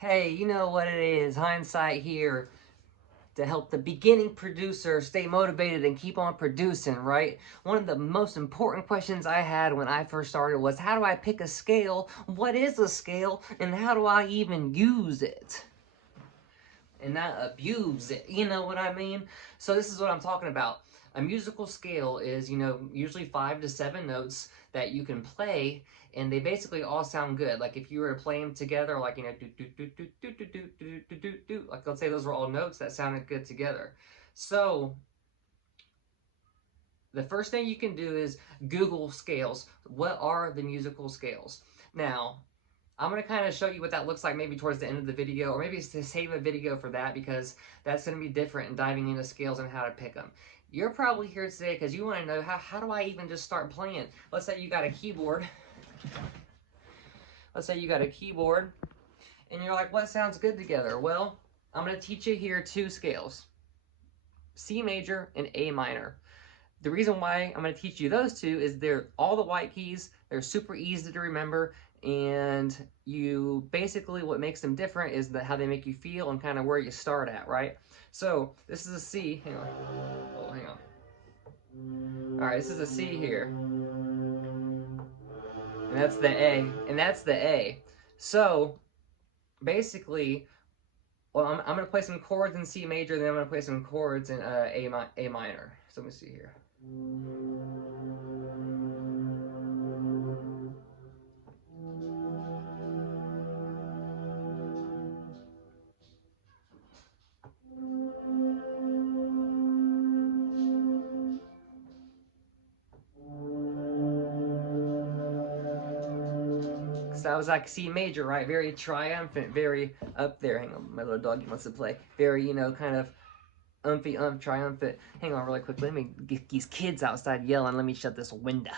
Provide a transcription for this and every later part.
Hey, you know what it is, Hindsight here to help the beginning producer stay motivated and keep on producing, right? One of the most important questions I had when I first started was, how do I pick a scale? What is a scale? And how do I even use it? And not abuse it, you know what I mean? So this is what I'm talking about. A musical scale is, usually 5 to 7 notes that you can play, and they basically all sound good. Like if you were to play them together, like, do, do, do, do, do, do, do, do, do, do, do. Like, let's say those were all notes that sounded good together. So the first thing you can do is Google scales. What are the musical scales? Now, I'm going to kind of show you what that looks like maybe towards the end of the video, or maybe it's to save a video for that, because that's going to be different in diving into scales and how to pick them. You're probably here today because you want to know, how do I even just start playing? Let's say you got a keyboard. Let's say you got a keyboard and you're like, what sounds good together? Well, I'm going to teach you here 2 scales, C major and A minor. The reason why I'm going to teach you those 2 is they're all the white keys. They're super easy to remember, and you basically, what makes them different is how they make you feel and kind of where you start at, right? So this is a C. Hang on. Oh, hang on. All right, this is a C here, and that's the A, and that's the A. So basically, well, I'm going to play some chords in C major, then I'm going to play some chords in A minor. So let me see here. So that was like C major, right? Very triumphant, very up there. Hang on, my little doggy wants to play. Very, kind of triumphant. Hang on really quick. Let me get these kids outside yelling. Let me shut this window.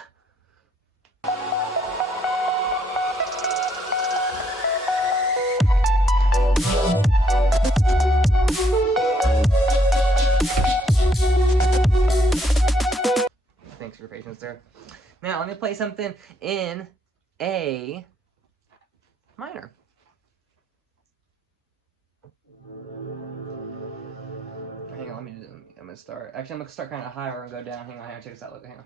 Thanks for your patience there. Now, let me play something in A minor. Hang on, I'm gonna start. Actually, I'm gonna start kind of higher and go down. Hang on, check this out. Look, hang on.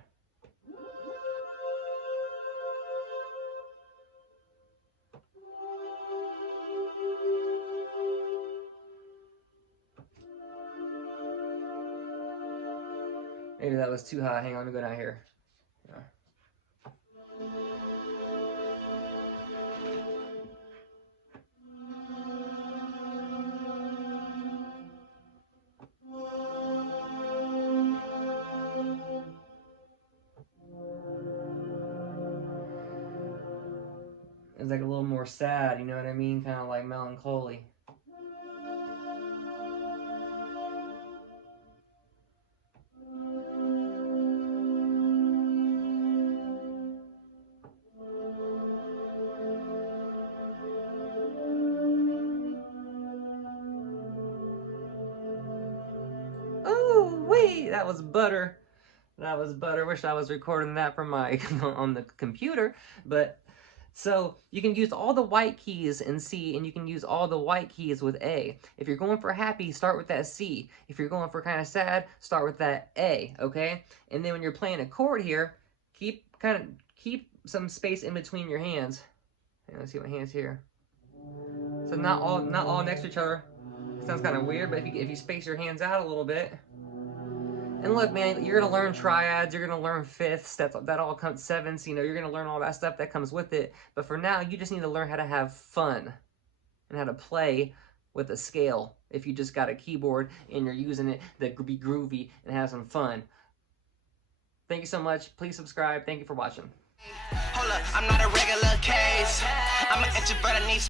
Maybe that was too high. Hang on, let me go down here. Yeah. It's like a little more sad, you know what I mean? Kind of like melancholy. Oh, wait, that was butter. That was butter. Wish I was recording that from my on the computer, but so you can use all the white keys in C, and you can use all the white keys with A. If you're going for happy, start with that C. If you're going for kind of sad, start with that A, okay? And then when you're playing a chord here, keep some space in between your hands. And let's see my hands here. So not all next to each other. It sounds kind of weird, but if you space your hands out a little bit. And look, man, you're gonna learn triads, you're gonna learn fifths, that all comes sevenths, you're gonna learn all that stuff that comes with it. But for now, you just need to learn how to have fun and how to play with a scale. If you just got a keyboard and you're using it to be groovy and have some fun. Thank you so much. Please subscribe. Thank you for watching. Hold up, I'm not a regular case. I'm an introvert, I need